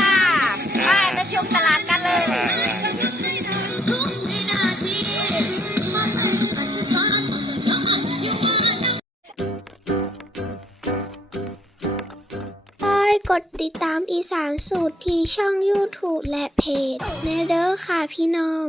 ค่ะไปไปชมตลาดกันเลยคอยกดติดตามอีสานสูตรที่ช่อง YouTube และเพจ แนเด้อค่ะพี่น้อง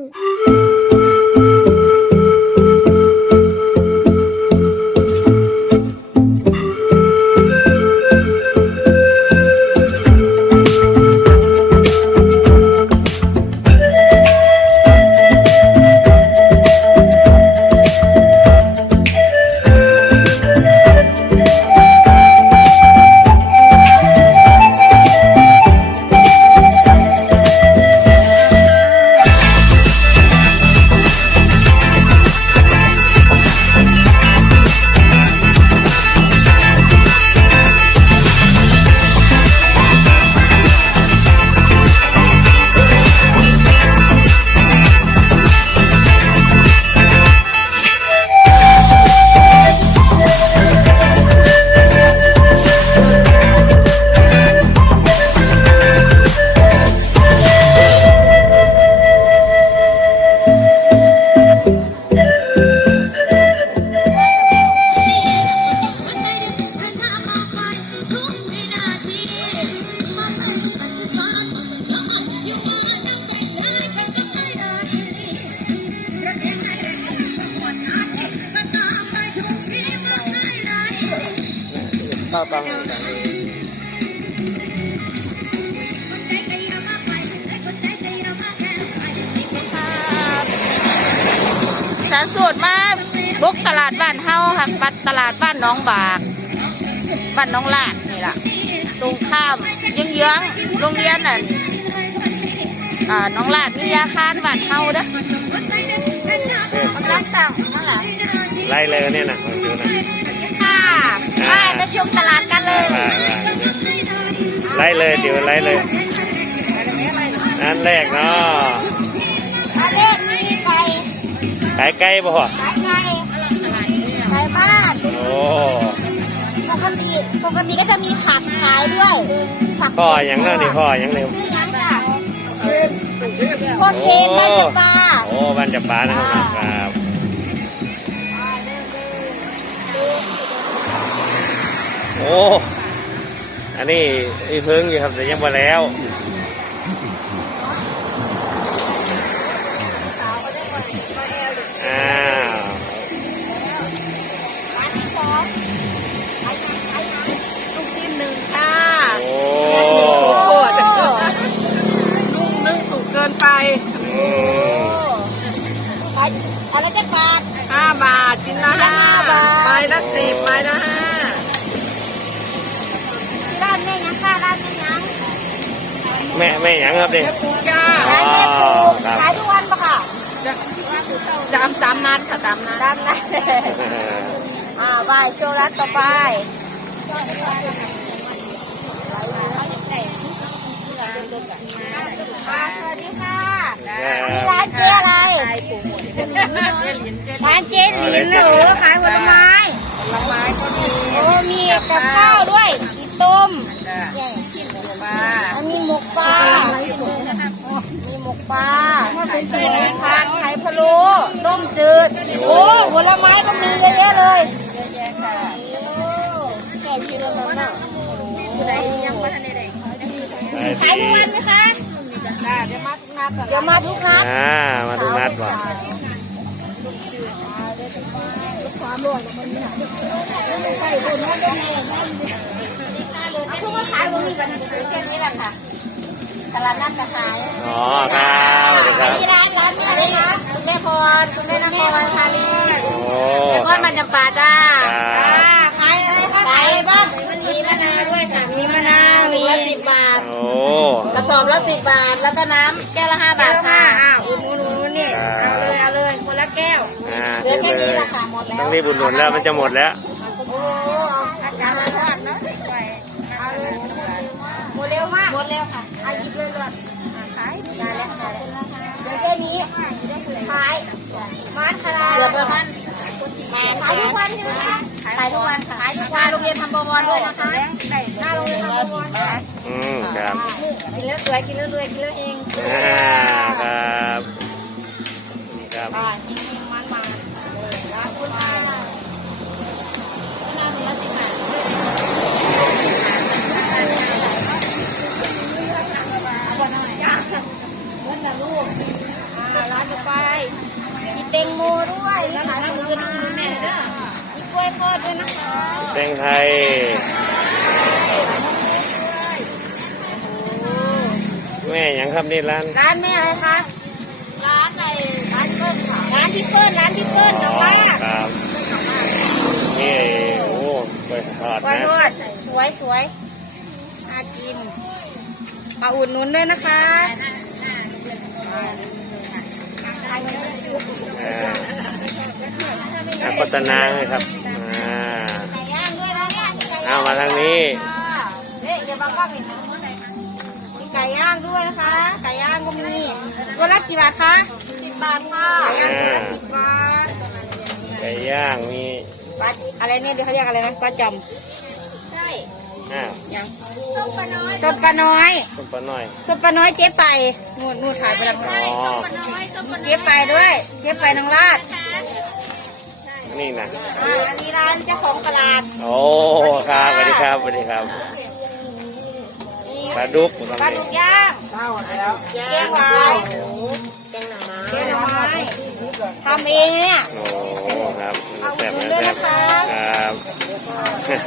ข้าวตังสารสูตรมาบุกตลาดบ้านเฮาค่ะบัดตลาดบ้านหน้องบากบ้านหน้องลาดนี่ล่ะ ตรงข้ามเยื้องๆโรงเรียนน่ะอ่าหน้องลาดวิทยาคารบ้านเฮาเด้อมันรักต่างนั่นแหละไล่เลยเนี่ยนะดูนะค่ะไปไปชมตลาดกันเลย ไล่เลยเดี๋ยวไล่เลย นั่นแรกเนาะมาเลขมีไก่ขายไก่บ่ขายไก่ไก่บ้านโอ้ปกติปกติก็จะมีผักขายด้วยผักพ่ออย่างนั้นนี่พ่ออย่างเร็วชื่อยังค่ะโคตรเทนบ้านจำปาโอ้บ้านจับปลานะครับครับโอ้ อันนี้ไอ้เพิ่งอยู่ครับแต่ยังมาแล้ว ครับดิแม่ปูจ้าอ๋อร้านแม่ปูครับ ขายทุกวันปะค่ะตามตามนัดค่ะตามนัดร้านไหนอ่าไปโชว์ร้านต่อไปค่ะสวัสดีค่ะนี่ร้านเจ๊อะไร ร้านเจ๊หลินเหรอขายผลไม้ ผลไม้ก็มีโอ้มีกับข้าวด้วยมี ต้มจ้ะปลาอันนี้หมกปลามีหมกปลาไข่แดงผัดไข่พะโล้ต้มจืด โอ้ผลไม้ก็มีเยอะแยะเลยเยอะแยะค่ะแก่กินแล้วมั้งน่ะได้ยังไม่ทันได้ขายทุกวันไหมคะจ้าเดี๋ยวมาทุกนัดก่อนเดี๋ยวมาทุกนัดอ่ามาดูนัดว่ะทุกวันขายวันนี้ กันแค่นี้แหละค่ะตลาดนัดกระขายอ๋อครับสวัสดีครับที่ร้านร้านอะไรนะคุณแม่พรคุณแม่นครพาลีโอ้แม่พรมันจำปาจ้าครับจ้าขายอะไรคะขายอะไรบ้างมีมะนาวด้วยค่ะมีมะนาวมีละสิบบาทโอ้กระสอบละสิบบาทแล้วก็น้ำแก้วละห้าบาทค่ะอ้าวอุ่นอุ่นอุ่นนี่ครับเอาเลยเอาเลยคนละแก้วอ่าเหลือแค่นี้แหละค่ะหมดแล้วต้องรีบบุญหนุนแล้วมันจะหมดแล้ว ดเร็วมากหมดเร็วค่ะเอาหยิบเลยเลยขายได้แล้วค่ะเดี๋ยวแค่นี้ขายมัดคาราเดือดประมาณขายทุกวันใช่ไหมคะขายขายทุกวันขายทุกวันโรงเรียนทำบวรด้วยนะคะหน้าโรงเรียนทำบวรค่ะอืมครับกินแล้วสวยกินแล้วรวยกินแล้วเองอ่าครับนี่ครับ ครับนี่ร้าน ร้านแม่อะไรคะร้านในร้านเปิ้ลค่ะร้านที่เปิ้ลร้านที่เปิ้ลน้องว่าครับนี่โอ้กล้วยทอดกล้วยนะทอดสวยสวยน่ากินมาอุดหนุนด้วยนะคะอ่าอะโฆษณาให้ครับอ่าไก่ย่างด้วยนะเนี่ยไก่ย่เอามาทางนี้เด็กอย่าบังคับอีกมี ไก่ย่างด้วยนะคะ ไก่ย่างก็มีตัวละกี่บาทคะสิบบาทค่ะไก่ย่างตัวละสิบบาทไก่ย่างมีปลาอะไรเนี่ยเดี๋ยวเขาเรียกอะไรนะปลาจำใช่อ้าวยังส้มปลาน้อยส้มปลาน้อยซุปปลาหน่อยส้มปลาน้อยเจ๊ไปนู่นนู่นถ่ายไปแล้วอ๋อเจ๊ไปด้วยเจ๊ไปนางราดนี่นะอ่าอันนี้ร้านเจ้าของตลาด โอ้ ครับสวัสดีครับสวัสดีครับนี่ ปลาดุกปลาดุกย่างแกงหวายแกงหน่อไม้แกงหน่อไม้ทำเองเนี่ย โอ้ครับเอาแซ่บอุ่นนะด้วยแซ่บนะคะครับ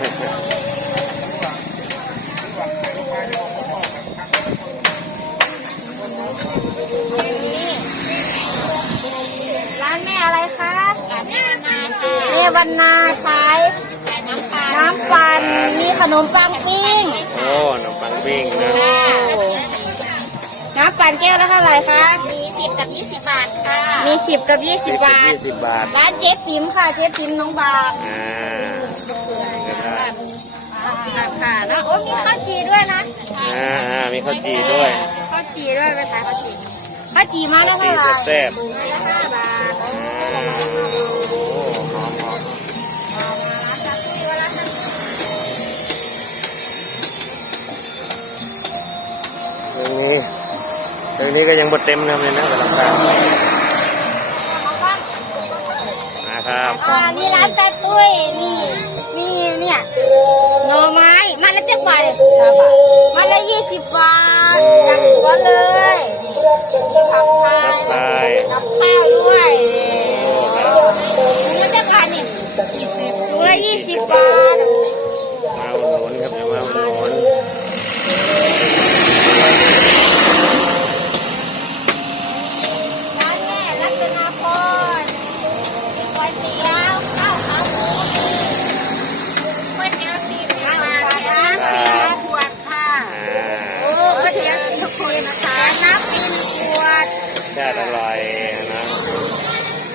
ร้านแม่อะไรคะแม่วันนาขายน้ำปั่นมีขนมปังปิ้งโอ้ขนมปัง ปิ้งนะน้ำปั่นแก้วละเท่าไหร่คะ มีสิบกับยี่สิบบาทค่ะ มีสิบกับยี่สิสิบบกับบาท ยี่สิบบาทร้านเจ๊ปิ๋มค่ะ เจ๊ปิ๋มน้องบางอ่าก็ได้ค่ะค่ะแล้วโอ้มีข้าวจีด้วยนะ อ่าอ่ามีข้าวจีด้วยข้าวจีด้วยไปขายข้าวจีข้าวจีมาแล้วจีเท่าไหร่แซ่บมาละห้าบาท ๆอ่า ตรงนี้ตรงนี้ก็ยังบดเต็มนะเลยนะกำลังการนะครับอ่านี่ร้านตาตุ้ยนี่นี่เนี่ยหน่อไม้มาละเจ็ดบาทเลยมาละยี่สิบบาทจากสวนเลยนี่ผักไทรับย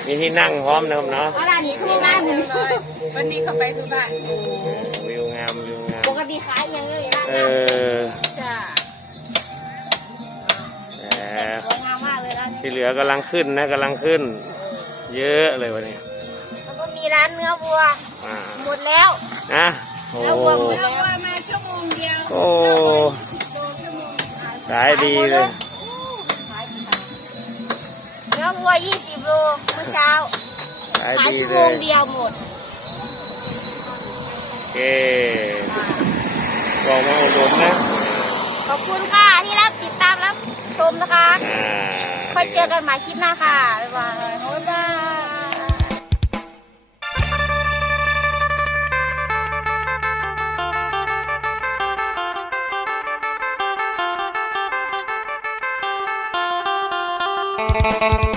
มีที่นั่งพร้อมนะครับเนาะร้านนี้คือร้านหนึ่งวันนี้เขาไปทุบ้านวิวงามวิวงามปกติขายยังเลยร้านเออจ้าแต่สวยงามมากเลยร้านนี้ที่เหลือกำลังขึ้นนะกำลังขึ้น เยอะเลยวันนี้แล้วก็มีร้านเนื้อวัว อ่าหมดแล้วอะโอ้เนื้อวัวหมดเราแล้ว มาชั่วโมงเดียวโอ้ ขายดีเลยเนื้อ วัวยี่สิบโลเมื่อเช้าขายขายดีชั่วเลโมงยเดียวหมด โอเคบอกมาอุดหนุนนะขอบคุณค่ะที่รับติดตามรับชมนะคะอ่า ค่อยเจอกันใหม่คลิปหน้าค่ะ บ๊ายบายบ๊ายบาย Thank